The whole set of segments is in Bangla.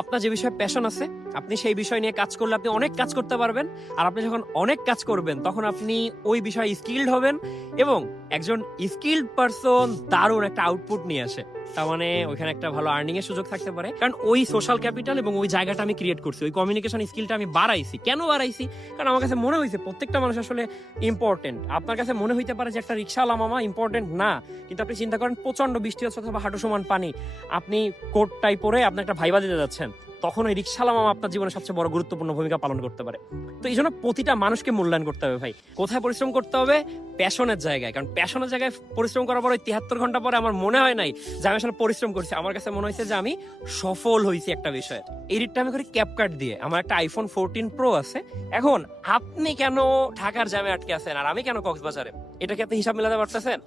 আপনার যে বিষয়ে প্যাশন আছে আপনি সেই বিষয় নিয়ে কাজ করলে আপনি অনেক কাজ করতে পারবেন। আর আপনি যখন অনেক কাজ করবেন তখন আপনি ওই বিষয়ে স্কিলড হবেন এবং একজন স্কিলড পারসন দারুণ একটা আউটপুট নিয়ে আসে। তার মানে ওইখানে একটা ভালো আর্নিং এর সুযোগ থাকতে পারে, কারণ ওই সোশ্যাল ক্যাপিটাল এবং ওই জায়গাটা আমি ক্রিয়েট করছি, ওই কমিউনিকেশন স্কিলটা আমি বাড়াইছি। কেন বাড়াইছি? কারণ আমার কাছে মনে হয়েছে প্রত্যেকটা মানুষ আসলে ইম্পর্টেন্ট। আপনার কাছে মনে হইতে পারে যে একটা রিক্সাওয়ালা মামা ইম্পর্টেন্ট না, কিন্তু আপনি চিন্তা করেন প্রচন্ড বৃষ্টি হচ্ছে অথবা হাঁটু সমান পানি, আপনি কোটটাই পরে আপনি একটা ভাইবা দিতে যাচ্ছেন, তখন ওই রিক্সাওয়ালা মামা আপনার জীবনে সবচেয়ে বড় গুরুত্বপূর্ণ ভূমিকা পালন করতে পারে। তো এই জন্য প্রতিটা মানুষকে মূল্যায়ন করতে হবে ভাই। কোথায় পরিশ্রম করতে হবে? প্যাশনের জায়গায়। কারণ প্যাশনের জায়গায় পরিশ্রম করার পর ওই 73 ঘন্টা পরে আমার মনে হয় নাই যে আমি আসলে পরিশ্রম করছি। আমার কাছে মনে হয়েছে যে আমি সফল হয়েছি একটা বিষয়ে। এডিটটা আমি করি ক্যাপকাট দিয়ে। আমার একটা আইফোন 14 প্রো আছে। এখন আপনি কেন ঢাকার জ্যামে আটকে আছেন আর আমি কেন কক্সবাজারে? এটা কি আপনি হিসাব মেলাতে পারতেছেন?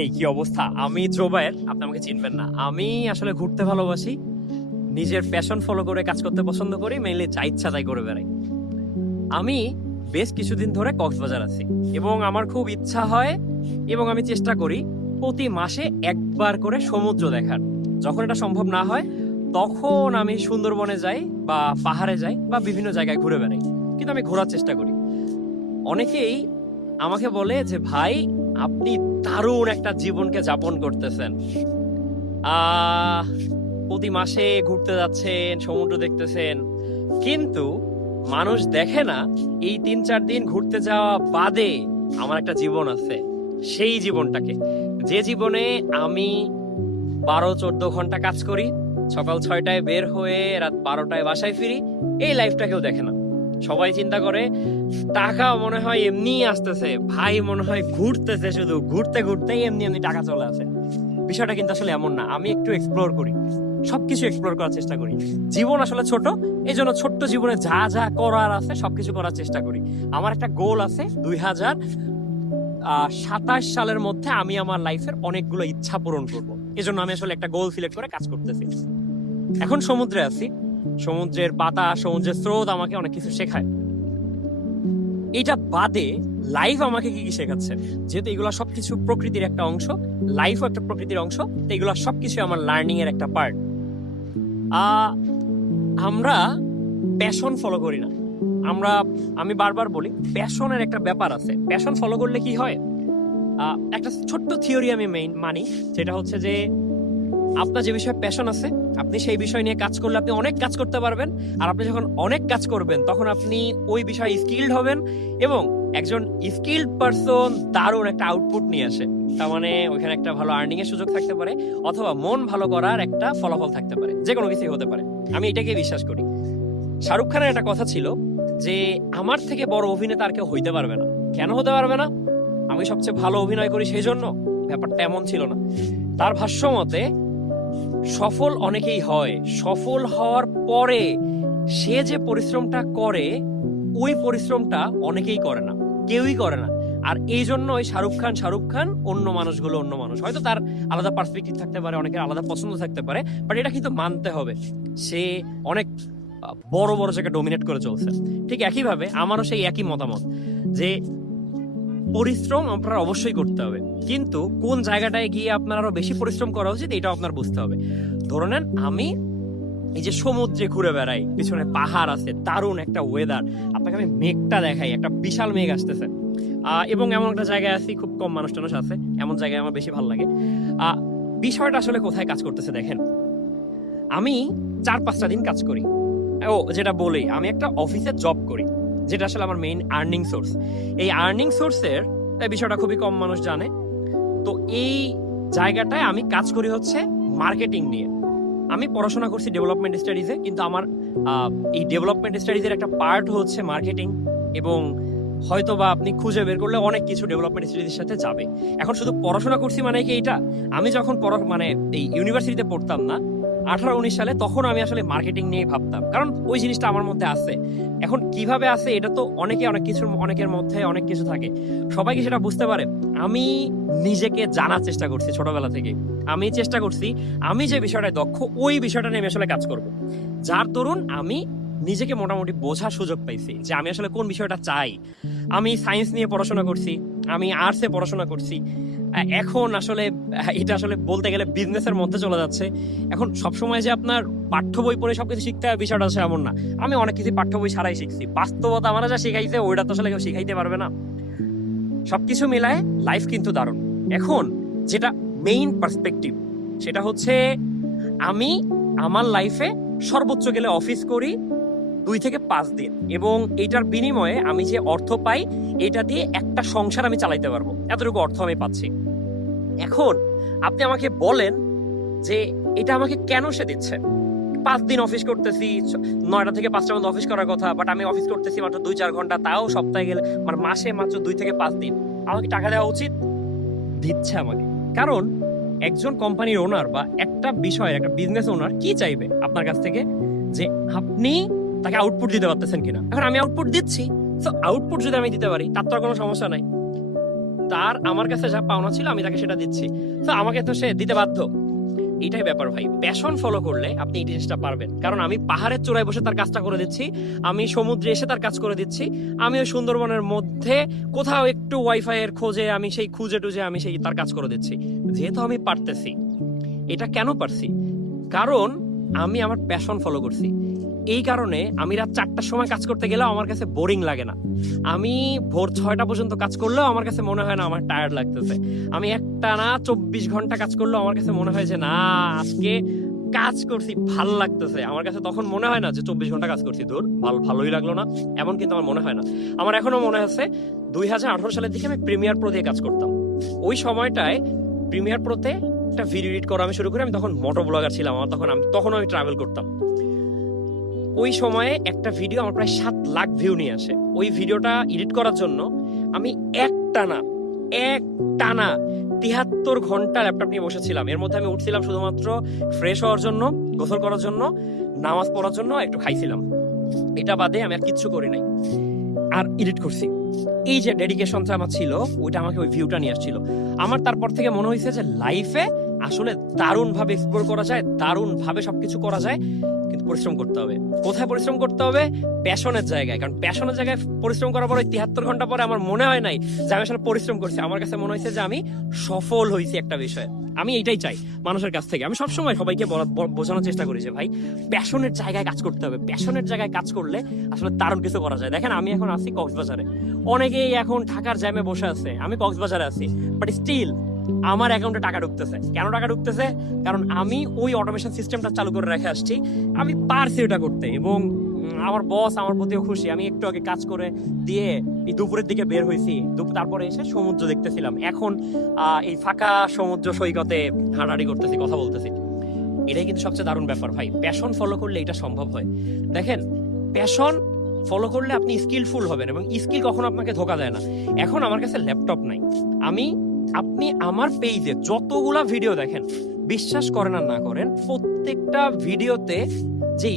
এই কি অবস্থা! আমি জোবায়ের, আপনি আমাকে চিনবেন না। আমি আসলে ঘুরতে ভালোবাসি, নিজের প্যাশন ফলো করে কাজ করতে পছন্দ করি, মেইনলি যা ইচ্ছা তাই করে বেড়াই। আমি বেশ কিছুদিন ধরে কক্সবাজার আছি এবং আমার খুব ইচ্ছা হয় এবং আমি চেষ্টা করি প্রতি মাসে একবার করে সমুদ্র দেখার। যখন এটা সম্ভব না হয় তখন আমি সুন্দরবনে যাই বা পাহাড়ে যাই বা বিভিন্ন জায়গায় ঘুরে বেড়াই, কিন্তু আমি ঘোরার চেষ্টা করি। অনেকেই আমাকে বলে যে ভাই, আপনি দারুণ একটা জীবনকে যাপন করতেছেন, প্রতি মাসে ঘুরতে যাচ্ছেন, সমুদ্র দেখতেছেন, কিন্তু মানুষ দেখে না এই 3-4 দিন ঘুরতে যাওয়া বাদে আমার একটা জীবন আছে। সেই জীবনটাকে, যে জীবনে আমি 12-14 ঘন্টা কাজ করি, সকাল 6টায় বের হয়ে রাত 12টায় বাসায় ফিরি, এই লাইফটা কেউ দেখে না। সবাই চিন্তা করে টাকা মনে হয় এমনি আসতেছে, ভাই মনে হয় ঘুরতেছে, শুধু ঘুরতে ঘুরতেই এমনি এমনি টাকা চলে আসে। বিষয়টা কিন্তু আসলে এমন না। আমি একটু এক্সপ্লোর করি, সবকিছু এক্সপ্লোর করার চেষ্টা করি। জীবন আসলে ছোট, এই জন্য ছোট্ট জীবনে যা যা করার আছে সবকিছু করার চেষ্টা করি। আমার একটা গোল আছে, 2027 সালের মধ্যে আমি আমার লাইফের অনেকগুলো ইচ্ছা পূরণ করব। এজন্য আমি আসলে একটা গোল সিলেক্ট করে কাজ করতেছি। এখন সমুদ্রে আছি, সমুদ্রের বাতাস, সমুদ্রের স্রোত আমাকে অনেক কিছু শেখায়। এটা বাদে লাইফ আমাকে কি কি শেখাচ্ছে? যেহেতু এগুলো সবকিছু প্রকৃতির একটা অংশ, লাইফও একটা প্রকৃতির অংশ, তো এগুলো সবকিছু আমার লার্নিং এর একটা পার্ট। আমরা প্যাশন ফলো করি না। আমি বারবার বলি প্যাশনের একটা ব্যাপার আছে। প্যাশন ফলো করলে কি হয়? একটা ছোট্ট থিওরি আমি মানি, যেটা হচ্ছে যে আপনার যে বিষয়ে প্যাশন আছে আপনি সেই বিষয় নিয়ে কাজ করলে আপনি অনেক কাজ করতে পারবেন। আর আপনি যখন অনেক কাজ করবেন তখন আপনি ওই বিষয়ে স্কিলড হবেন এবং একজন স্কিলড পারসন দারুণ একটা আউটপুট নিয়ে আসে। তার মানে ওইখানে একটা ভালো আর্নিং এর সুযোগ থাকতে পারে অথবা মন ভালো করার একটা ফলাফল থাকতে পারে, যে কোনো কিছুই হতে পারে। আমি এটাকে বিশ্বাস করি। শাহরুখ খানের একটা কথা ছিল যে আমার থেকে বড় অভিনেতা আর কেউ হইতে পারবে না। কেন হতে পারবে না? আমি সবচেয়ে ভালো অভিনয় করি সেই জন্য? ব্যাপারটা এমন ছিল না। তার ভাষ্য মতে সফল অনেকেই হয়, সফল হওয়ার পরে সে যে পরিশ্রমটা করে ওই পরিশ্রমটা অনেকেই করে না, কেউই করে না। আর এই জন্যই শাহরুখ খান, অন্য মানুষগুলো অন্য মানুষ। হয়তো তার আলাদা পার্সপেক্টিভ থাকতে পারে, অনেকের আলাদা পছন্দ থাকতে পারে, বাট এটা কিন্তু মানতে হবে সে অনেক বড় বড় জায়গায় ডোমিনেট করে চলছে। ঠিক একইভাবে আমারও সেই একই মতামত যে পরিশ্রম আপনার অবশ্যই করতে হবে, কিন্তু কোন জায়গাটায় গিয়ে আপনার আরো বেশি পরিশ্রম করা উচিত এটাও আপনার বুঝতে হবে। ধরে নেন আমি এই যে সমুদ্রে ঘুরে বেড়াই, পিছনে পাহাড় আছে, দারুণ একটা ওয়েদার, আপনাকে আমি মেঘটা দেখাই, একটা বিশাল মেঘ আসতেছে, এবং এমন একটা জায়গায় আছি খুব কম মানুষ টানুষ আছে, এমন জায়গায় আমার বেশি ভালো লাগে। বিষয়টা আসলে কোথায় কাজ করতেছে দেখেন, আমি 4-5টা দিন কাজ করি। যেটা বলি, আমি একটা অফিসে জব করি, যেটা আসলে আমার মেইন আর্নিং সোর্স। এই আর্নিং সোর্সের বিষয়টা খুবই কম মানুষ জানে। তো এই জায়গাটায় আমি কাজ করি হচ্ছে মার্কেটিং নিয়ে। আমি পড়াশোনা করছি ডেভেলপমেন্ট স্টাডিজে, কিন্তু আমার এই ডেভেলপমেন্ট স্টাডিজের একটা পার্ট হচ্ছে মার্কেটিং, এবং হয়তো বা আপনি খুঁজে বের করলে অনেক কিছু ডেভেলপমেন্ট স্টাডিজের সাথে যাবে। এখন শুধু পড়াশোনা করছি মানে কি এটা? আমি যখন মানে এই ইউনিভার্সিটিতে পড়তাম না 18-19 সালে, তখন আমি আসলে মার্কেটিং নিয়ে ভাবতাম, কারণ ওই জিনিসটা আমার মধ্যে আছে। এখন কিভাবে আছে এটা তো অনেকের মধ্যে অনেক কিছু থাকে, সবাইকে সেটা বুঝতে পারে। আমি নিজেকে জানার চেষ্টা করছি ছোটবেলা থেকে। আমি চেষ্টা করছি আমি যে বিষয়টায় দক্ষ ওই বিষয়টা নিয়ে আমি আসলে কাজ করব, যার দরুন আমি নিজেকে মোটামুটি বোঝার সুযোগ পাইছি যে আমি আসলে কোন বিষয়টা চাই। আমি সায়েন্স নিয়ে পড়াশোনা করছি, আমি আর্টসে পড়াশোনা করছি, এখন আসলে এটা আসলে বলতে গেলে বিজনেসের মধ্যে চলে যাচ্ছে। এখন সবসময় যে আপনার পাঠ্য বই পড়ে সবকিছু শিখতে হবে বিষয়টা আছে এমন না। আমি অনেক কিছু পাঠ্য বই ছাড়াই শিখছি, বাস্তবতা আমার যা শিখাইছে ওইটা তো আসলে কেউ শিখাইতে পারবে না। সবকিছু মিলায় লাইফ কিন্তু দারুণ। এখন যেটা মেইন পার্সপেক্টিভ সেটা হচ্ছে আমি আমার লাইফে সর্বোচ্চ গেলে অফিস করি 2 থেকে 5 দিন, এবং এইটার বিনিময়ে আমি যে অর্থ পাই এটা দিয়ে একটা সংসার আমি চালাইতে পারবো, এতটুকু অর্থ আমি পাচ্ছি। এখন আপনি আমাকে বলেন যে এটা আমাকে কেন সে দিচ্ছে। 5 দিন অফিস করতেছি, 9টা থেকে 5টা মধ্যে অফিস করার কথা, বাট আমি অফিস করতেছি মাত্র 2-4 ঘন্টা, তাও সপ্তাহে গেলে মানে মাসে মাত্র 2 থেকে 5 দিন। আমাকে টাকা দেওয়া উচিত? দিচ্ছে আমাকে। কারণ একজন কোম্পানির ওনার বা একটা বিষয়ের একটা বিজনেস ওনার কি চাইবে আপনার কাছ থেকে, যে আপনি তাকে আউটপুট দিতে পারতেছেন কিনা। এখন আমি আউটপুট দিচ্ছি, তো আউটপুট যদি আমি দিতে পারি তার তো আর কোনো সমস্যা নাই। তার আমার কাছে যা পাওনা ছিল আমি তাকে সেটা দিচ্ছি, তো আমাকে তো সে দিতে বাধ্য। এটাই ব্যাপার ভাই। প্যাশন ফলো করলে আপনি এই জিনিসটা পারবেন। কারণ আমি পাহাড়ের চূড়ায় বসে তার কাজটা করে দিচ্ছি, আমি সমুদ্রে এসে তার কাজ করে দিচ্ছি, আমি ওই সুন্দরবনের মধ্যে কোথাও একটু ওয়াইফাই এর খোঁজে আমি সেই খুঁজে টুজে আমি সেই তার কাজ করে দিচ্ছি। যেহেতু আমি পারতেছি, এটা কেন পারছি? কারণ আমি আমার প্যাশন ফলো করছি। এই কারণে আমি রাত 4টার সময় কাজ করতে গেলেও আমার কাছে বোরিং লাগে না। আমি ভোর 6টা পর্যন্ত কাজ করলেও আমার কাছে মনে হয় না আমার টায়ার্ড লাগতেছে। আমি একটানা 24 ঘন্টা কাজ করলেও আমার কাছে মনে হয় যে না, আজকে কাজ করছি ভাল লাগতেছে। আমার কাছে তখন মনে হয় না যে 24 ঘন্টা কাজ করছি, দূর ভালোই লাগলো না, এমন কিন্তু আমার মনে হয় না। আমার এখনো মনে আছে 2018 সালের দিকে আমি প্রিমিয়ার প্রো দিয়ে কাজ করতাম। ওই সময়টায় প্রিমিয়ার প্রোতে একটা ভিডিও এডিট করা আমি শুরু করি। আমি তখন মোটো ব্লগার ছিলাম, আমার তখন আমি ট্রাভেল করতাম। ওই সময়ে একটা ভিডিও আমার প্রায় 7 লাখ ভিউ নিয়ে আসে। ওই ভিডিওটা এডিট করার জন্য আমি একটানা 73 ঘন্টা ল্যাপটপ নিয়ে বসেছিলাম। এর মধ্যে আমি উঠছিলাম শুধুমাত্র ফ্রেশ হওয়ার জন্য, গোসল করার জন্য, নামাজ পড়ার জন্য, একটু খাইছিলাম। এটা বাদে আমি আর কিচ্ছু করি নাই, আর এডিট করছি। এই যে ডেডিকেশনটা আমার ছিল, ওইটা আমাকে ওই ভিউটা নিয়ে আসছিল। আমার তারপর থেকে মনে হয়েছে যে লাইফে আসলে দারুণ ভাবে এক্সপ্লোর করা যায়, দারুণ ভাবে সবকিছু করা যায়, কিন্তু পরিশ্রম করতে হবে। কোথায় পরিশ্রম করতে হবে? প্যাশনের জায়গায়। কারণ প্যাশনের জায়গায় পরিশ্রম করার পরে 73 ঘন্টা পরে আমার মনে হয় নাই যে আমি আসলে পরিশ্রম করছি। আমার কাছে মনে হয়েছে যে আমি সফল হয়েছি একটা বিষয়ে। আমি এটাই চাই মানুষের কাছ থেকে। আমি সবসময় সবাইকে বোঝানোর চেষ্টা করি যে ভাই, প্যাশনের জায়গায় কাজ করতে হবে। প্যাশনের জায়গায় কাজ করলে আসলে দারুণ কিছু করা যায়। দেখেন আমি এখন আছি কক্সবাজারে, অনেকেই এখন ঢাকার জ্যামে বসে আছে, আমি কক্সবাজারে আছি, বাট স্টিল আমার অ্যাকাউন্টে টাকা ঢুকতেছে। কেন টাকা ঢুকতেছে? কারণ আমি ওই অটোমেশন সিস্টেমটা চালু করে রেখে আসছি। আমি পারছি ওটা করতে, এবং আমার বস আমার প্রতিও খুশি। আমি একটু আগে কাজ করে দিয়ে এই দুপুরের দিকে বের হয়েছি, তারপরে এসে সমুদ্র দেখতেছিলাম। এখন এই ফাঁকা সমুদ্র সৈকতে হাঁটাহাঁটি করতেছি, কথা বলতেছি। এটাই কিন্তু সবচেয়ে দারুণ ব্যাপার ভাই। প্যাশন ফলো করলে এটা সম্ভব হয়। দেখেন, প্যাশন ফলো করলে আপনি স্কিলফুল হবেন, এবং স্কিল কখনো আপনাকে ধোকা দেয় না। এখন আমার কাছে ল্যাপটপ নাই, আপনি আমার পেজে যতগুলা ভিডিও দেখেন, বিশ্বাস করেন আর না করেন, প্রত্যেকটা ভিডিওতে যে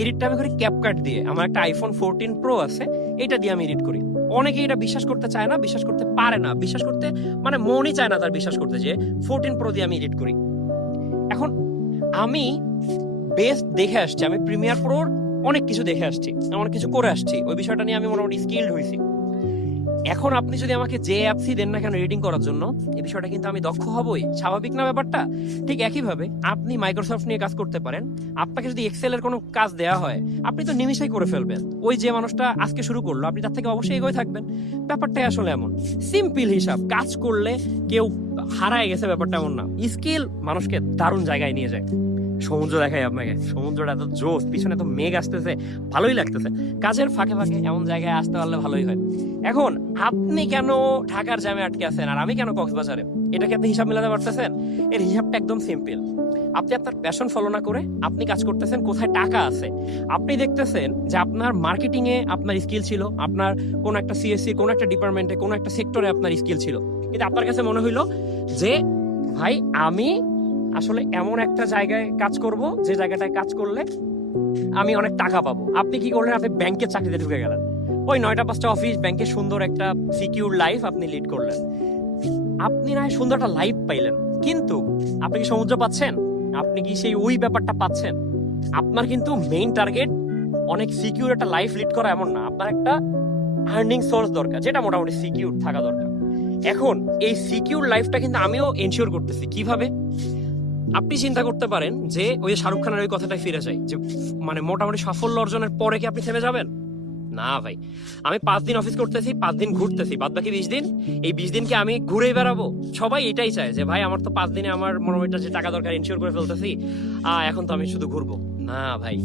এডিটটা আমি করি ক্যাপকাট দিয়ে। আমার একটা আইফোন 14 প্রো আছে, এটা দিয়ে আমি এডিট করি। অনেকে এটা বিশ্বাস করতে চায় না, বিশ্বাস করতে পারে না, বিশ্বাস করতে মানে মনই চায় না তার বিশ্বাস করতে, যে 14 প্রো দিয়ে আমি এডিট করি। এখন আমি বেস্ট দেখে আসছি, আমি প্রিমিয়ার প্রোর অনেক কিছু দেখে আসছি, অনেক কিছু করে আসছি, ওই বিষয়টা নিয়ে আমি মোটামুটি স্কিলড হয়েছি। এখন আপনি যদি আমাকে যে অ্যাপসই দেন না কেন এডিটিং করার জন্য, এই বিষয়টা কিন্তু আমি দক্ষ হবই। স্বাভাবিক না ব্যাপারটা? ঠিক একইভাবে আপনি মাইক্রোসফট নিয়ে কাজ করতে পারেন। আপনাকে যদি এক্সেলের কোনো কাজ দেওয়া হয়, আপনি তো নিমিষেই করে ফেলবেন। ওই যে মানুষটা আজকে শুরু করলো, আপনি তার থেকে অবশ্যই এগোয় থাকবেন। ব্যাপারটাই আসলে এমন সিম্পল হিসাব। কাজ করলে কেউ হারায় গেছে ব্যাপারটা এমন না। স্কিল মানুষকে দারুণ জায়গায় নিয়ে যায়। সমুদ্র দেখাই আপনাকে, সমুদ্রটা এত জোস, পিছনে এত মেঘ আসতেছে, ভালোই লাগতেছে। কাজের ফাঁকে ফাঁকে এমন জায়গায় আসতে পারলে ভালোই হয়। এখন আপনি কেন ঢাকার জ্যামে আটকে আছেন আর আমি কেন কক্সবাজারে? এটাকে আপনি হিসাব মেলাতে পারতেছেন? এর হিসাবটা একদম সিম্পল। আপনি আপনার প্যাশন ফলো না করে আপনি কাজ করতেছেন কোথায় টাকা আছে। আপনি দেখতেছেন যে আপনার মার্কেটিং এ আপনার স্কিল ছিল, আপনার কোন একটা সিএসসি কোন একটা ডিপার্টমেন্টে কোন একটা সেক্টরে আপনার স্কিল ছিল, কিন্তু আপনার কাছে মনে হইলো যে ভাই আমি আসলে এমন একটা জায়গায় কাজ করব যে জায়গাটায় কাজ করলে আমি অনেক টাকা পাবো। আপনি কি করলেন? আপনি ব্যাংকের চাকরিতে ঢুকে গেলেন। ওই 9টা 5টা অফিস, ব্যাংকে সুন্দর একটা সিকিউর লাইফ আপনি লিড করলেন। আপনি না সুন্দর একটা লাইফ পাইলেন, কিন্তু আপনি কি সমুদ্র পাচ্ছেন? আপনি কি সেই ওই ব্যাপারটা পাচ্ছেন? আপনার কিন্তু মেইন টার্গেট অনেক সিকিউর একটা লাইফ লিড করা এমন না। আপনার একটা আর্নিং সোর্স দরকার, যেটা মোটামুটি সিকিউর থাকা দরকার। এখন এই সিকিউর লাইফটা কিন্তু আমিও এনশিওর করতেছি। কিভাবে? আপনি চিন্তা করতে পারেন যে ওই যে শাহরুখ খানের ওই কথাটাই ফিরে যায় যে মানে মোটামুটি সাফল্য অর্জনের পরে কি আপনি থেমে যাবেন? না ভাই, আমি 5 দিন অফিস করতেছি, 5 দিন ঘুরতেছি, বাদ বাকি 20 দিন, এই 20 দিন কি আমি ঘুরেই বেড়াবো? সবাই এটাই চায় যে ভাই আমার তো 5 দিনে আমার মোটামুটি যে টাকা দরকার ইনশিওর করে ফেলতেছি, এখন তো আমি শুধু ঘুরবো। না ভাই,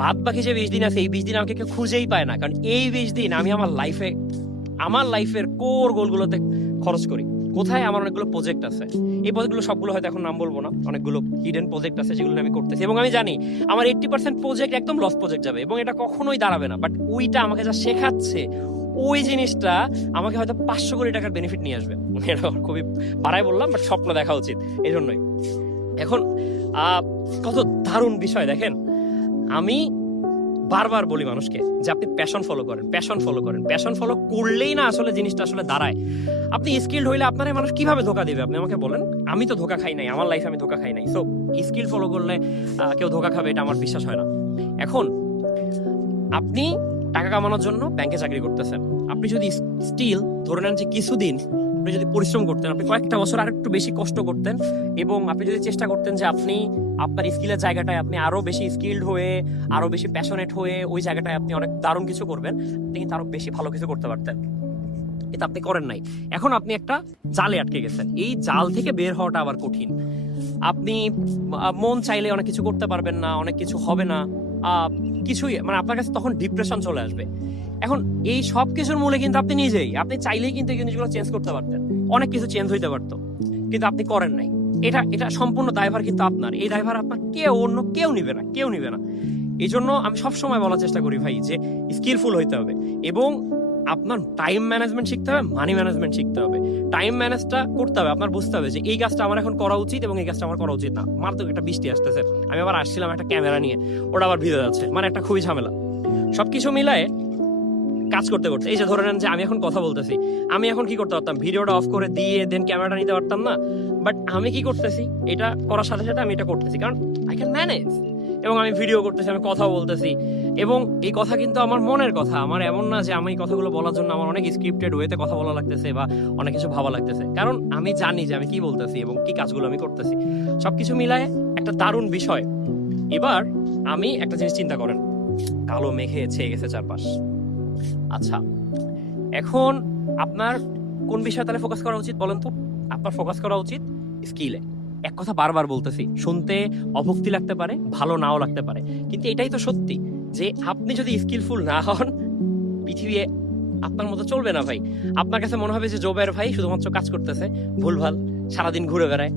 বাদ বাকি যে 20 দিন আছে এই 20 দিন আমাকে কেউ খুঁজেই পায় না, কারণ এই 20 দিন আমি আমার লাইফের কোর গোলগুলোতে খরচ করি। কোথায়? আমার অনেকগুলো প্রজেক্ট আছে, এই প্রজেক্টগুলো সবগুলো হয়তো এখন নাম বলবো না, অনেকগুলো হিডেন প্রজেক্ট আছে যেগুলো আমি করতেছি, এবং আমি জানি আমার 80% প্রজেক্ট একদম লস প্রজেক্ট যাবে এবং এটা কখনোই দাঁড়াবে না। বাট ওইটা আমাকে যা শেখাচ্ছে, ওই জিনিসটা আমাকে হয়তো 500 কোটি টাকার বেনিফিট নিয়ে আসবে। এটা খুবই বাড়াই বললাম, বাট স্বপ্ন দেখা উচিত এই জন্যই। এখন কত দারুণ বিষয় দেখেন, আমি বারবার বলি মানুষকে যে আপনি প্যাশন ফলো করেন, প্যাশন ফলো করেন। প্যাশন ফলো করলেই না আসলে জিনিসটা আসলে দাঁড়ায়। আপনি স্কিলড হইলে আপনার মানুষ কিভাবে ধোকা দিবে? আপনি আমাকে বলেন। আমি তো ধোকা খাই নাই, আমার লাইফে আমি ধোকা খাই নাই। সো স্কিল ফলো করলে কেউ ধোকা খাবে এটা আমার বিশ্বাস হয় না। এখন আপনি টাকা কামানোর জন্য ব্যাংকে চাকরি করতেছেন, আপনি যদি স্টিল ধরে নেন যে কিছুদিন আপনি যদি পরিশ্রম করতেন, আপনি কয়েকটা বছর আর একটু বেশি কষ্ট করতেন, এবং আপনি যদি চেষ্টা করতেন যে আপনি আপনার স্কিলের জায়গাটায় আপনি আরো বেশি স্কিলড হয়ে, আরো বেশি প্যাশনেট হয়ে ওই জায়গাটায় আপনি অনেক দারুণ কিছু করবেন, আপনি কিন্তু আরো বেশি ভালো কিছু করতে পারতেন। এটা আপনি করেন নাই। এখন আপনি একটা জালে আটকে গেছেন, এই জাল থেকে বের হওয়াটা আবার কঠিন। আপনি মন চাইলে অনেক কিছু করতে পারবেন না, অনেক কিছু হবে না, কিছুই মানে আপনার কাছে তখন ডিপ্রেশন চলে আসবে। এখন এই সব কিছুর মূলে কিন্তু আপনি নিজেই, আপনি চাইলেই কিন্তু এই জিনিসগুলো চেঞ্জ করতে পারতেন, অনেক কিছু চেঞ্জ হইতে পারতো, কিন্তু আপনি করেন নাই। এটা সম্পূর্ণ দায়ভার কিন্তু আপনার। এই দায়ভার আপনার অন্য কেউ নিবে না, কেউ নিবে না। এই জন্য আমি সবসময় বলার চেষ্টা করি ভাই যে স্কিলফুল হইতে হবে, এবং আপনার টাইম ম্যানেজমেন্ট শিখতে হবে, মানি ম্যানেজমেন্ট শিখতে হবে। টাইম ম্যানেজটা করতে হবে, আপনার বুঝতে হবে যে এই কাজটা আমার এখন করা উচিত এবং এই কাজটা আমার করা উচিত না। মারাত্মক একটা বৃষ্টি আসতেছে, আমি আবার আসছিলাম একটা ক্যামেরা নিয়ে, ওটা আবার ভিজে যাচ্ছে, মানে একটা খুবই ঝামেলা। সবকিছু মিলায়ে কাজ করতে করতে এই যে ধরে নেন যে আমি এখন কথা বলতেছি, আমি এখন কি করতে পারতাম? ভিডিওটা অফ করে দিয়ে দেন ক্যামেরাটা নিতে পারতাম না, বাট আমি কি করতেছি? এটা করার সাথে সাথে আমি এটা করতেছি, কারণ আই ক্যান ম্যানেজ। এবং আমি ভিডিও করতেছি, আমি কথা বলতেছি, এবং এই কথা কিন্তু আমার মনের কথা। আমার এমন না যে আমি এই কথাগুলো বলার জন্য আমার অনেক স্ক্রিপ্টেড ওয়েতে কথা বলা লাগতেছে বা অনেক কিছু ভাবা লাগতেছে, কারণ আমি জানি যে আমি কি বলতেছি এবং কি কাজগুলো আমি করতেছি। সবকিছু মিলায় একটা দারুণ বিষয়। এবার আমি একটা জিনিস চিন্তা করেন, কালো মেঘে ছেয়ে গেছে চারপাশ। আচ্ছা, এখন আপনার কোন বিষয়ে তাহলে ফোকাস করা উচিত বলেন তো? আপনার ফোকাস করা উচিত স্কিলে। এক কথা বারবার বলতেছি, শুনতে অভক্তি লাগতে পারে, ভালো নাও লাগতে পারে, কিন্তু এটাই তো সত্যি যে আপনি যদি স্কিলফুল না হন, পৃথিবী আপনার মতো চলবে না ভাই। আপনার কাছে মনে হবে যে জোবের ভাই শুধুমাত্র কাজ করতেছে, ভুলভাল সারাদিন ঘুরে বেড়ায়,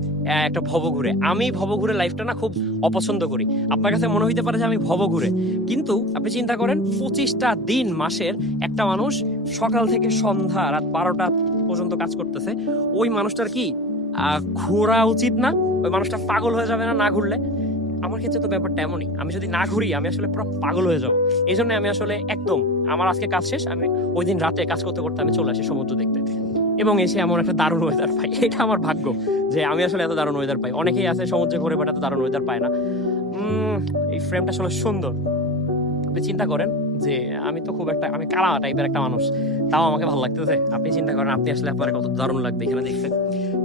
একটা ভব ঘুরে। আমি ভব ঘুরে লাইফটা না খুব অপছন্দ করি। আপনার কাছে মনে হইতে পারে যে আমি ভব ঘুরে, কিন্তু আপনি চিন্তা করেন 25টা দিন মাসের একটা মানুষ সকাল থেকে সন্ধ্যা রাত 12টা পর্যন্ত কাজ করতেছে, ওই মানুষটার কি ঘোরা উচিত না? ওই মানুষটা পাগল হয়ে যাবে না না ঘুরলে? আমার ক্ষেত্রে তো ব্যাপারটা এমনই, আমি যদি না ঘুরি আমি আসলে পুরো পাগল হয়ে যাবো। এই জন্য আমি আসলে একদম, আমার আজকে কাজ শেষ, আমি ওই দিন রাতে কাজ করতে করতে আমি চলে আসি সমুদ্র দেখতে, এবং এসে এমন একটা দারুণ ওয়েদার পাই। এটা আমার ভাগ্য যে আমি আসলে এত দারুণ ওয়েদার পাই। অনেকেই আছে সমুদ্রে ঘুরে বাট এত দারুণ ওয়েদার পায় না। এই ফ্রেমটা আসলে সুন্দর। আপনি চিন্তা করেন যে আমি তো খুব একটা, আমি কালা টাইপের একটা মানুষ, তাও আমাকে ভালো লাগতেছে। আপনি চিন্তা করেন আপনি আসলে আপনার কত দারুণ লাগবে এখানে দেখতে।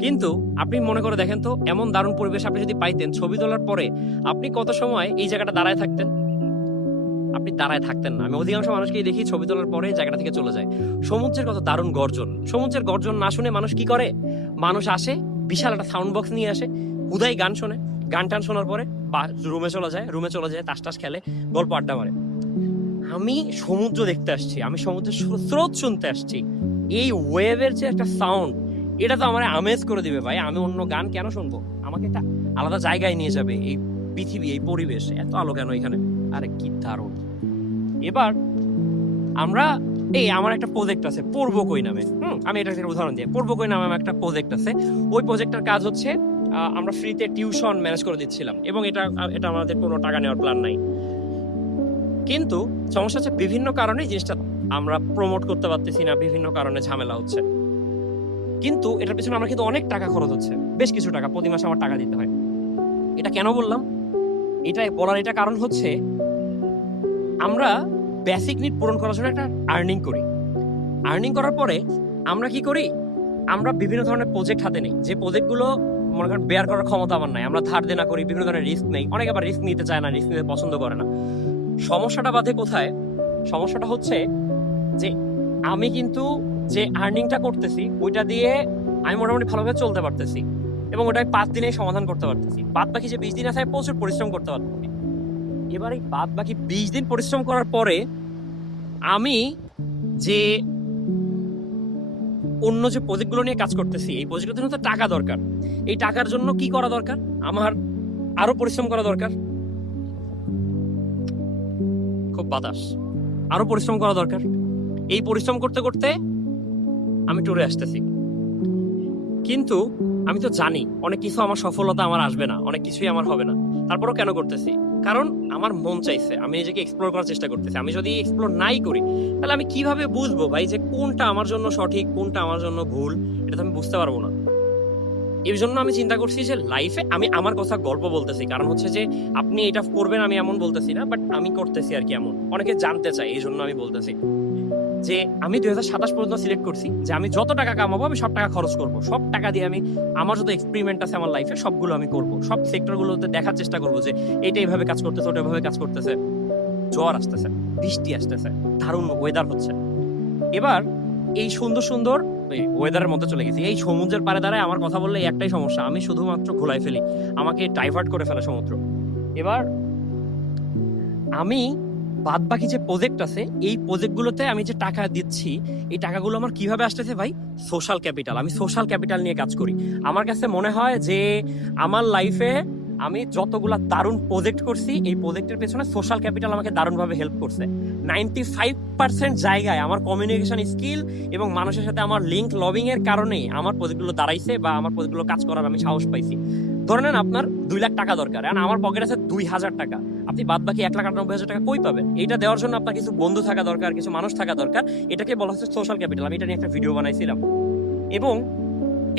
কিন্তু আপনি মনে করে দেখেন তো, এমন দারুণ পরিবেশ আপনি যদি পাইতেন, ছবি তোলার পরে আপনি কত সময় এই জায়গাটা দাঁড়ায় থাকতেন? আপনি দাঁড়ায় থাকতেন না। আমি অধিকাংশ মানুষকেই দেখি ছবি তোলার পরে জায়গাটা থেকে চলে যায়। সমুদ্রের কত দারুণ গর্জন, সমুদ্রের গর্জন না শুনে মানুষ কি করে? মানুষ আসে, বিশাল একটা সাউন্ড বক্স নিয়ে আসে, হুদাই গান শোনে, গান টান শোনার পরে রুমে চলে যায়, তাস টাস খেলে, গল্প আড্ডা মারে। আমি সমুদ্র দেখতে আসছি, আমি সমুদ্রের স্রোত শুনতে আসছি। এই ওয়েভের যে একটা সাউন্ড, এটা তো আমার আমেজ করে দিবে ভাই। আমি অন্য গান কেন শুনবো? আমাকে একটা আলাদা জায়গায় নিয়ে যাবে এই পৃথিবী, এই পরিবেশ। এত আলো কেন এখানে? আরে কি দারুণ। এবার আমরা আমার একটা প্রজেক্ট আছে পূর্বকই নামে, আমি এটা একটা উদাহরণ দিই। পূর্বকই নামে আমার একটা প্রজেক্ট আছে। ওই প্রজেক্টের কাজ হচ্ছে আমরা ফ্রিতে টিউশন ম্যানেজ করে দিচ্ছিলাম, এবং এটা আমাদের কোনো টাকা নেওয়ার প্ল্যান নাই। কিন্তু সমস্যা হচ্ছে বিভিন্ন কারণে জিনিসটা আমরা প্রমোট করতে পারতেছি না, বিভিন্ন কারণে ঝামেলা হচ্ছে। কিন্তু এটার পিছনে আমার কিন্তু অনেক টাকা খরচ হচ্ছে, বেশ কিছু টাকা, প্রতি মাসে আমার টাকা দিতে হয়। এটা কেন বললাম? এটা বলার কারণ হচ্ছে আমরা বেসিক নিড পূরণ করার জন্য একটা আর্নিং করি। আর্নিং করার পরে আমরা কি করি? আমরা বিভিন্ন ধরনের প্রজেক্ট হাতে নেই, যে প্রজেক্টগুলো মনে করেন বেয়ার করার ক্ষমতা আমার নাই, আমরা ধার দেনা করি, বিভিন্ন ধরনের রিস্ক নেই, অনেকে আবার রিস্ক নিতে চায় না, রিস্ক নিতে পছন্দ করে না। সমস্যাটা বাধে কোথায়? সমস্যাটা হচ্ছে যে আমি কিন্তু যে আর্নিংটা করতেছি ওইটা দিয়ে আমি মোটামুটি ভালোভাবে চলতে পারতেছি এবং ওটাই 5 দিনেই সমাধান করতে পারতেছি। বাদ বাকি যে 20 দিন আছে আমি প্রচুর পরিশ্রম করতে পারতেছি। এবার এই বাদ বাকি 20 দিন পরিশ্রম করার পরে আমি যে অন্য যে প্রজেক্টগুলো নিয়ে কাজ করতেছি, এই প্রজেক্টের জন্য তো টাকা দরকার। এই টাকার জন্য কি করা দরকার? আমার আরো পরিশ্রম করা দরকার। খুব বাতাস। আরো পরিশ্রম করা দরকার। এই পরিশ্রম করতে করতে আমি ট্যুরে আসতেছি, কিন্তু আমি তো জানি অনেক কিছু আমার সফলতা আমার আসবে না, অনেক কিছুই আমার হবে না। তারপরও কেন করতেছি? কারণ আমার মন চাইছে, আমি নিজেকে এক্সপ্লোর করার চেষ্টা করতেছি। আমি যদি এক্সপ্লোর নাই করি তাহলে আমি কিভাবে বুঝবো ভাই যে কোনটা আমার জন্য সঠিক, কোনটা আমার জন্য ভুল? এটা তো আমি বুঝতে পারবো না। এই জন্য আমি চিন্তা করছি যে লাইফে আমি আমার কথা গল্প বলতেছি, কারণ হচ্ছে যে আপনি এটা করবেন আমি এমন বলতেছি না, বাট আমি করতেছি আর কি, এমন অনেকে জানতে চায়, এই জন্য আমি বলতেছি যে আমি 2027 পর্যন্ত সিলেক্ট করছি যে আমি যত টাকা কামাবো আমি সব টাকা খরচ করব, সব টাকা দিয়ে আমি আমার যত এক্সপেরিমেন্ট আছে আমার লাইফে সবগুলো আমি করব, সব সেক্টরগুলোতে দেখার চেষ্টা করব যে এটা এইভাবে কাজ করতেছে, ওটা এইভাবে কাজ করতেছে। জ্বর আসতেছে, বৃষ্টি আসতেছে, দারুণ ওয়েদার হচ্ছে। এবার এই সুন্দর সুন্দর ওয়েদারের মধ্যে চলে গেছি, এই সমুদ্রের পাড়ে দাঁড়ায় আমার কথা বললে একটাই সমস্যা, আমি শুধুমাত্র ঘোলাই ফেলি, আমাকে ডাইভার্ট করে ফেলে সমুদ্র। এবার আমি বাদ বাকি যে প্রজেক্ট আছে এই প্রজেক্টগুলোতে আমি যে টাকা দিচ্ছি, এই টাকাগুলো আমার কিভাবে আসতেছে ভাই? Social capital. আমি সোশ্যাল ক্যাপিটাল নিয়ে কাজ করি। আমার কাছে মনে হয় যে আমার লাইফে আমি যতগুলা দারুণ প্রজেক্ট করছি, এই প্রজেক্টের পেছনে সোশ্যাল ক্যাপিটাল আমাকে দারুণভাবে হেল্প করছে। 95% জায়গায় আমার কমিউনিকেশন স্কিল এবং মানুষের সাথে আমার লিঙ্ক লবিং এর কারণে আমার প্রজেক্টগুলো দাঁড়াইছে বা আমার প্রজেক্টগুলো কাজ করার আমি সাহস পাইছি। ধরে নেন আপনার 2 লাখ টাকা দরকার, আর আমার পকেট আছে 2000 টাকা, আপনি বাদ বাকি 1,98,000 টাকা কই পাবেন? এটা দেওয়ার জন্য আপনার কিছু বন্ধু থাকা দরকার, কিছু মানুষ থাকা দরকার। এটাকে বলা হচ্ছে সোশ্যাল ক্যাপিটাল। আমি এটা নিয়ে একটা ভিডিও বানাইছিলাম এবং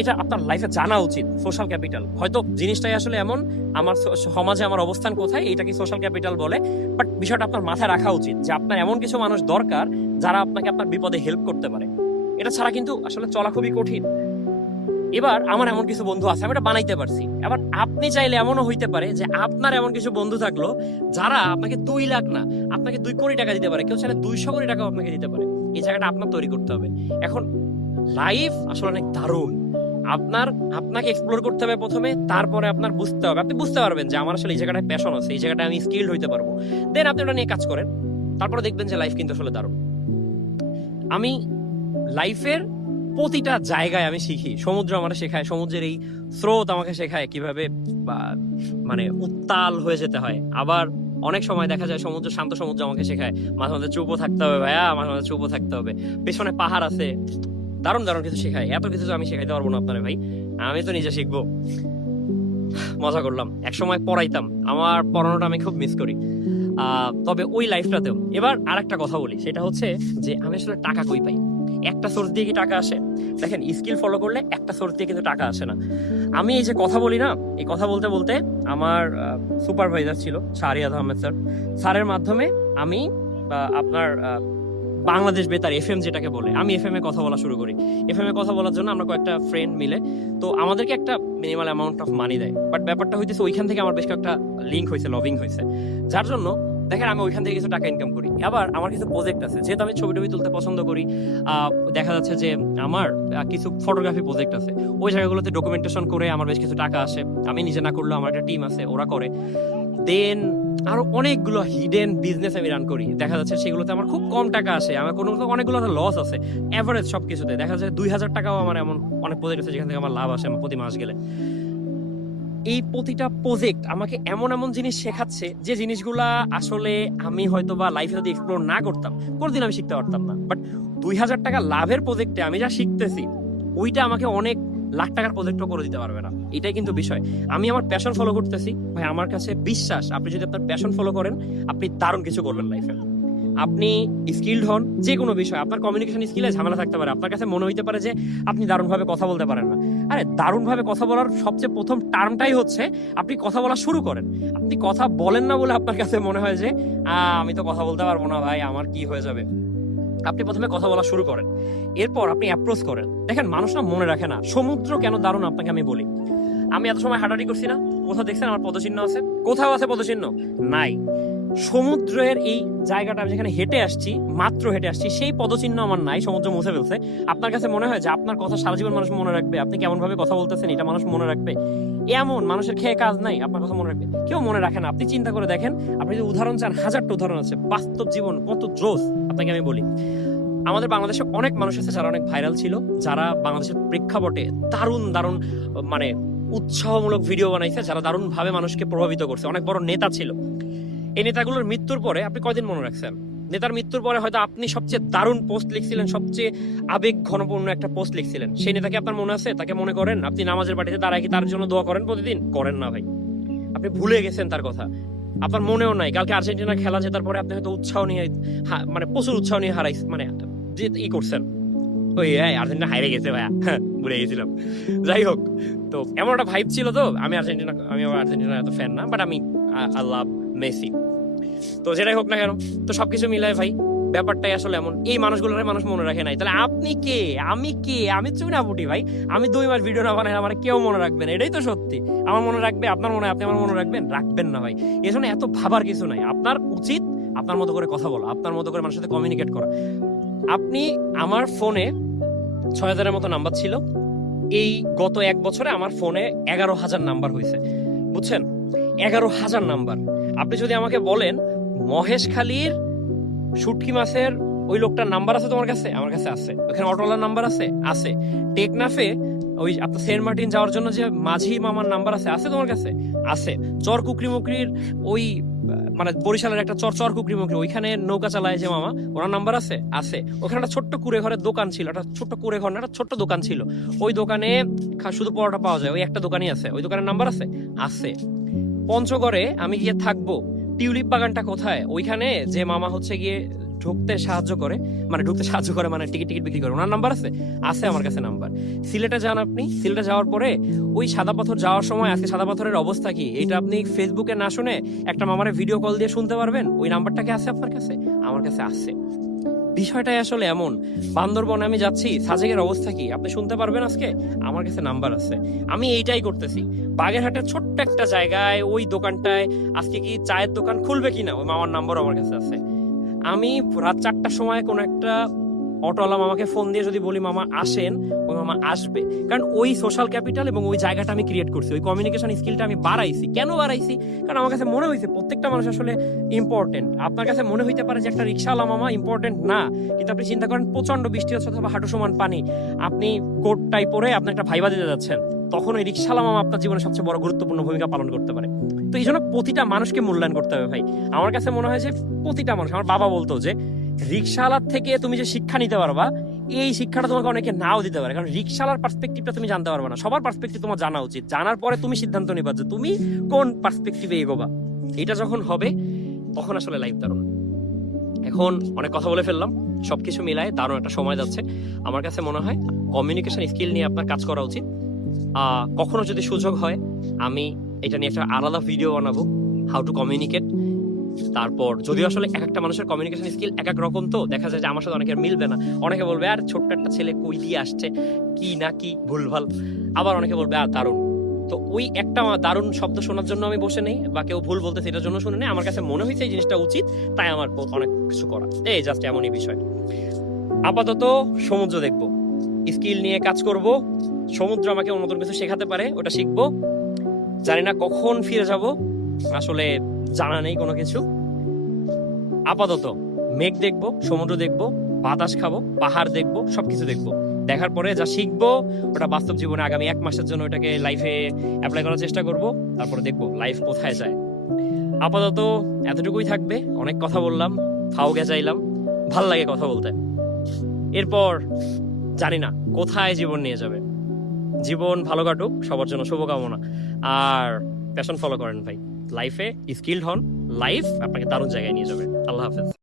এটা আপনার লাইফে জানা উচিত। সোশ্যাল ক্যাপিটাল হয়তো জিনিসটাই আসলে এমন, আমার সমাজে আমার অবস্থান কোথায় এটাকে সোশ্যাল ক্যাপিটাল বলে, বাট বিষয়টা আপনার মাথায় রাখা উচিত যে আপনার এমন কিছু মানুষ দরকার যারা আপনাকে আপনার বিপদে হেল্প করতে পারে। এটা ছাড়া কিন্তু আসলে চলা খুবই কঠিন। এবার আমার এমন কিছু বন্ধু আছে, আমি এটা বানাইতে পারছি। এবার আপনি চাইলে এমনও হইতে পারে যে আপনার এমন কিছু বন্ধু থাকলো যারা আপনাকে 2 লাখ না, আপনাকে 2 কোটি টাকা দিতে পারে, কেউ চাইলে 200 কোটি টাকাও আপনাকে দিতে পারে। এই জায়গাটা আপনার তৈরি করতে হবে। এখন লাইফ আসলে অনেক দারুণ, আপনাকে এক্সপ্লোর করতে হবে প্রথমে, তারপরে আপনার বুঝতে হবে, আপনি বুঝতে পারবেন যে আমার আসলে এই জায়গাটায় প্যাশন আছে, এই জায়গাটায় আমি স্কিলড হইতে পারবো, দেন আপনি ওটা নিয়ে কাজ করেন, তারপরে দেখবেন যে লাইফ কিন্তু আসলে দারুণ। আমি লাইফের প্রতিটা জায়গায় আমি শিখি, সমুদ্র আমার শেখায়, সমুদ্রের এই স্রোত আমাকে শেখায় কিভাবে মানে উত্তাল হয়ে যেতে হয়। আবার অনেক সময় দেখা যায় সমুদ্র, শান্ত সমুদ্র আমাকে শেখায় মাঝে মাঝে চুপও থাকতে হবে ভাইয়া, মাঝে মাঝে চুপও থাকতে হবে, পেছনে পাহাড় আছে, দারুণ দারুণ কিছু শেখায়। এত কিছু তো আমি শেখাইতে পারবো না আপনারে ভাই, আমি তো নিজে শিখবো। মজা করলাম, একসময় পড়াইতাম, আমার পড়ানোটা আমি খুব মিস করি। তবে ওই লাইফটাতেও। এবার আর একটা কথা বলি, সেটা হচ্ছে যে আমি আসলে টাকা কই পাই? একটা সোর্স দিয়ে কি টাকা আসে? দেখেন, স্কিল ফলো করলে একটা সোর্স দিয়ে কিন্তু টাকা আসে না। আমি এই যে কথা বলি না, এই কথা বলতে বলতে আমার সুপারভাইজার ছিল শাহরিয়াদ আহমেদ স্যার, স্যারের মাধ্যমে আমি আপনার বাংলাদেশ বেতার এফএম যেটাকে বলে, আমি এফএম এ কথা বলা শুরু করি। এফএম এ কথা বলার জন্য আমরা কয়েকটা ফ্রেন্ড মিলে, তো আমাদেরকে একটা মিনিমাল অ্যামাউন্ট অফ মানি দেয়, বাট ব্যাপারটা হইতেছে ওইখান থেকে আমার বেশ কয়েকটা লিঙ্ক হয়েছে, লবিং হয়েছে, যার জন্য দেখেন আমি ওইখান থেকে কিছু টাকা ইনকাম করি। আবার আমার কিছু প্রজেক্ট আছে, যেহেতু আমি ছবি টবি তুলতে পছন্দ করি, দেখা যাচ্ছে যে আমার কিছু ফটোগ্রাফি প্রজেক্ট আছে, ওই জায়গাগুলোতে ডকুমেন্টেশন করে আমার বেশ কিছু টাকা আসে। আমি নিজে না করলেও আমার একটা টিম আছে, ওরা করে। দেন আরো অনেকগুলো হিডেন বিজনেস আমি রান করি, দেখা যাচ্ছে সেগুলোতে আমার খুব কম টাকা আসে, আমার কোনো অনেকগুলো লস আছে। এভারেজ সব কিছুতে দেখা যাচ্ছে 2000 টাকাও আমার এমন অনেক প্রজেক্ট আছে যেখান থেকে আমার লাভ আসে আমার প্রতি মাস গেলে। এই প্রতিটা প্রজেক্ট আমাকে এমন এমন জিনিস শেখাচ্ছে যে জিনিসগুলা আসলে আমি হয়তো বা লাইফে যদি এক্সপ্লোর না করতাম কোনোদিন আমি শিখতে পারতাম না। বাট 2000 টাকা লাভের প্রজেক্টে আমি যা শিখতেছি ওইটা আমাকে অনেক লাখ টাকার প্রজেক্টও করে দিতে পারবে না। এটাই কিন্তু বিষয়। আমি আমার প্যাশন ফলো করতেছি ভাই, আমার কাছে বিশ্বাস আপনি যদি আপনার প্যাশন ফলো করেন আপনি দারুণ কিছু করবেন লাইফে। আপনি স্কিলড হন যে কোনো বিষয়, আপনার কমিউনিকেশন স্কিলে ঝামেলা থাকতে পারে, আপনার কাছে মনে হইতে পারে যে আপনি দারুণভাবে কথা বলতে পারেন না। আরে দারুণভাবে কথা বলার সবচেয়ে প্রথম টার্মটাই হচ্ছে আপনি কথা বলা শুরু করেন। আপনি কথা বলেন না বলে আপনার কাছে মনে হয় যে আমি তো কথা বলতে পারবো না ভাই, আমার কি হয়ে যাবে। আপনি প্রথমে কথা বলা শুরু করেন, এরপর আপনি অ্যাপ্রোচ করেন। দেখেন মানুষ না মনে রাখে না। সমুদ্র কেন দারুণ আপনাকে আমি বলি, আমি এত সময় হাঁটাহাঁটি করছি না, কোথাও দেখছেন আমার পদচিহ্ন আছে? কোথাও আছে পদচিহ্ন? নাই। সমুদ্রের এই জায়গাটা আমি যেখানে হেঁটে আসছি, মাত্র হেঁটে আসছি, সেই পদচিহ্ন আমার নাই, সমুদ্র মুছে ফেলছে। আপনার কাছে মনে হয় যে আপনার কথা সারা জীবন মানুষ মনে রাখবে, আপনি কেমন ভাবে কথা বলতেছেন এটা মানুষ মনে রাখবে? এমন মানুষের খেয়ে কাজ নাই আপনার কথা মনে রাখবে, কেউ মনে রাখে না। আপনি চিন্তা করে দেখেন, আপনি যদি উদাহরণ চান, হাজারটা উদাহরণ আছে। বাস্তব জীবন কত জোস আপনাকে আমি বলি। আমাদের বাংলাদেশে অনেক মানুষ আছে যারা অনেক ভাইরাল ছিল, যারা বাংলাদেশের প্রেক্ষাপটে দারুণ দারুণ মানে উৎসাহমূলক ভিডিও বানাইছে, যারা দারুণ ভাবে মানুষকে প্রভাবিত করছে, অনেক বড় নেতা ছিল। এই নেতাগুলোর মৃত্যুর পরে আপনি কয়দিন মনে রাখছেন? নেতার মৃত্যুর পরে হয়তো আপনি সবচেয়ে দারুণ পোস্ট লিখছিলেন, সবচেয়ে আবেগ ঘনপূর্ণ একটা পোস্ট লিখছিলেন, সেই নেতাকে আপনার মনে আছে? তাকে মনে করেন? আপনি নামাজের বাড়িতে দাঁড়ায় কি তার জন্য দোয়া করেন প্রতিদিন? করেন না ভাই, আপনি ভুলে গেছেন তার কথা, আপনার মনেও নাই। কালকে আর্জেন্টিনা খেলা জেতার পরে আপনি হয়তো উৎসাহ নিয়ে মানে প্রচুর উৎসাহ নিয়ে হারাইস, মানে যে ই করছেন, ওই আর্জেন্টিনা হারিয়ে গেছে ভাইয়া, ভুলে গেছিলাম। যাই হোক, তো এমন একটা ভাইব ছিল। তো আমি আর্জেন্টিনা এত ফ্যান না, বাট আমি আই লাভ মেসি। তো যেটাই হোক না কেন, তো সবকিছু মিলায় ভাই ব্যাপারটাই আসলে এমন, এই মানুষগুলোর মানুষ মনে রাখে নাই। তাহলে আপনি কে? আমি কে? আমি চুনাপুটি ভাই। আমি 2 মাস ভিডিও না বানাই আমার কেউ মনে রাখবে না, এটাই তো সত্যি। আমার মনে রাখবে, আপনার মনে হয় আপনি আমার মনে রাখবেন? রাখবেন না ভাই। এই জন্য এত ভাবার কিছু নাই। আপনার উচিত আপনার মতো করে কথা বলা, আপনার মতো করে মানুষের সাথে কমিউনিকেট করা। আপনি, আমার ফোনে 6,000-এর মতো নাম্বার ছিল, এই গত 1 বছরে আমার ফোনে 11,000 নাম্বার হয়েছে, বুঝছেন? 11,000 নাম্বার। আপনি যদি আমাকে বলেন মহেশখালীর শুটকি মাছের ওই লোকটার নাম্বার আছে তোমার কাছে? আমার কাছে আছে। ওখানে অটোলার নাম্বার আছে? আছে। টেকনাফে ওই আপনার সেন্ট মার্টিন যাওয়ার জন্য যে মাঝি মামার নাম্বার আছে? আছে তোমার কাছে? আছে। চর কুকরি মুকরির ওই মানে বরিশালের একটা চর কুকরি মুকরি, ওইখানে নৌকা চালায় যে মামা, ওনার নাম্বার আছে? আছে। ওখানে একটা ছোট্ট কুড়ে ঘরের দোকান ছিল, একটা ছোট্ট কুড়ে ঘর না, একটা ছোট্ট দোকান ছিল, ওই দোকানে শুধু পরোটা পাওয়া যায়, ওই একটা দোকানই আছে, ওই দোকানের নাম্বার আছে? আছে। পঞ্চগড়ে আমি গিয়ে থাকবো, টিউলিপ বাগানটা কোথায়, ওইখানে যে মামা হচ্ছে গিয়ে ঢুকতে সাহায্য করে, মানে টিকিট বিক্রি করে, ওনার নাম্বার আছে? আছে আমার কাছে নাম্বার। সিলেটে যান আপনি, সিলেটে যাওয়ার পরে ওই সাদা পাথর যাওয়ার সময় আজকে সাদা পাথরের অবস্থা কি, এটা আপনি ফেসবুকে না শুনে একটা মামারে ভিডিও কল দিয়ে শুনতে পারবেন। ওই নাম্বারটা কি আছে আপনার কাছে? আমার কাছে আছে। বিষয়টাই আসলে এমন। বান্দরবনে আমি যাচ্ছি, সাজেকের অবস্থা কি আপনি শুনতে পারবেন আজকে? আমার কাছে নাম্বার আছে। আমি এইটাই করতেছি। বাগেরহাটের ছোট্ট একটা জায়গায় ওই দোকানটায় আজকে কি চায়ের দোকান খুলবে কিনা, ওই মামার নাম্বারও আমার কাছে আছে। আমি রাত 4টার সময় কোনো একটা অটোওয়ালা মামাকে ফোন দিয়ে যদি বলি মামা আসেন, ওই মামা আসবে। কারণ ওই সোশ্যাল ক্যাপিটাল এবং ওই জায়গাটা আমি ক্রিয়েট করছি, ওই কমিউনিকেশন স্কিলটা আমি বাড়াইছি। কেন বাড়াইছি? কারণ আমার কাছে মনে হয়েছে প্রত্যেকটা মানুষ আসলে ইম্পর্টেন্ট। আপনার কাছে মনে হইতে পারে যে একটা রিক্সাওয়ালা মামা ইম্পর্টেন্ট না, কিন্তু আপনি চিন্তা করেন প্রচন্ড বৃষ্টি হচ্ছে অথবা হাঁটু সমান পানি, আপনি কোট টাই পরে আপনি একটা ভাইবা দিতে যাচ্ছেন, তখন ওই রিক্সাওয়ালা মামা আপনার জীবনে সবচেয়ে বড় গুরুত্বপূর্ণ ভূমিকা পালন করতে পারে। তো এই জন্য প্রতিটা মানুষকে মূল্যায়ন করতে হবে ভাই। আমার কাছে মনে হয় যে প্রতিটা মানুষ, আমার বাবা বলতো যে রিক্সাওয়ালার থেকে তুমি যে শিক্ষা নিতে পারবা, এই শিক্ষাটা তোমাকে অনেকে নাও দিতে পারে। কারণ রিক্সাওয়ালার পার্সপেক্টিভটা তুমি জানতে পারবে না, সবার পার্সপেক্টিভ তোমার জানা উচিত। জানার পরে তুমি সিদ্ধান্ত নিবা যে তুমি কোন পার্সপেক্টিভে এগোবা। এটা যখন হবে তখন আসলে লাইফ দারুণ। এখন অনেক কথা বলে ফেললাম, সবকিছু মিলায় দারুণ একটা সময় যাচ্ছে। আমার কাছে মনে হয় কমিউনিকেশন স্কিল নিয়ে আপনার কাজ করা উচিত। কখনো যদি সুযোগ হয় আমি এটা নিয়ে একটা আলাদা ভিডিও বানাবো, হাউ টু কমিউনিকেট। তারপর যদিও আসলে এক একটা মানুষের কমিউনিকেশন স্কিল এক এক রকম, তো দেখা যায় যে আমার সাথে অনেকের মিলবে না। অনেকে বলবে আর ছোট্ট একটা ছেলে কই দিয়ে আসছে, কি না কি ভুলভাল। আবার অনেকে বলবে আর দারুণ। তো ওই একটা দারুণ শব্দ শোনার জন্য আমি বসে নেই, বা কেউ ভুল বলতে সেটার জন্য শুনে নেই। আমার কাছে মনে হয়েছে এই জিনিসটা উচিত, তাই আমার অনেক কিছু করা। এই জাস্ট এমনই বিষয়। আপাতত সমুদ্র দেখবো, স্কিল নিয়ে কাজ করব, সমুদ্র আমাকে নতুন কিছু শেখাতে পারে, ওটা শিখবো। জানি না কখন ফিরে যাব, আসলে জানা নেই কোনো কিছু। আপাতত মেঘ দেখবো, সমুদ্র দেখবো, বাতাস খাবো, পাহাড় দেখবো, সবকিছু দেখবো। দেখার পরে যা শিখবো ওটা বাস্তব জীবনে আগামী 1 মাসের জন্য ওটাকে লাইফে অ্যাপ্লাই করার চেষ্টা করব। তারপরে দেখবো লাইফ কোথায় যায়। আপাতত এতটুকুই থাকবে। অনেক কথা বললাম, ফাও গেজাইলাম, ভাল লাগে কথা বলতে। এরপর জানি না কোথায় জীবন নিয়ে যাবে। জীবন ভালো কাটুক, সবার জন্য শুভকামনা। আর প্যাশন ফলো করেন ভাই, লাইফে স্কিলড হন, লাইফ আপনাকে দারুণ জায়গায় নিয়ে যাবে। আল্লাহ হাফেজ।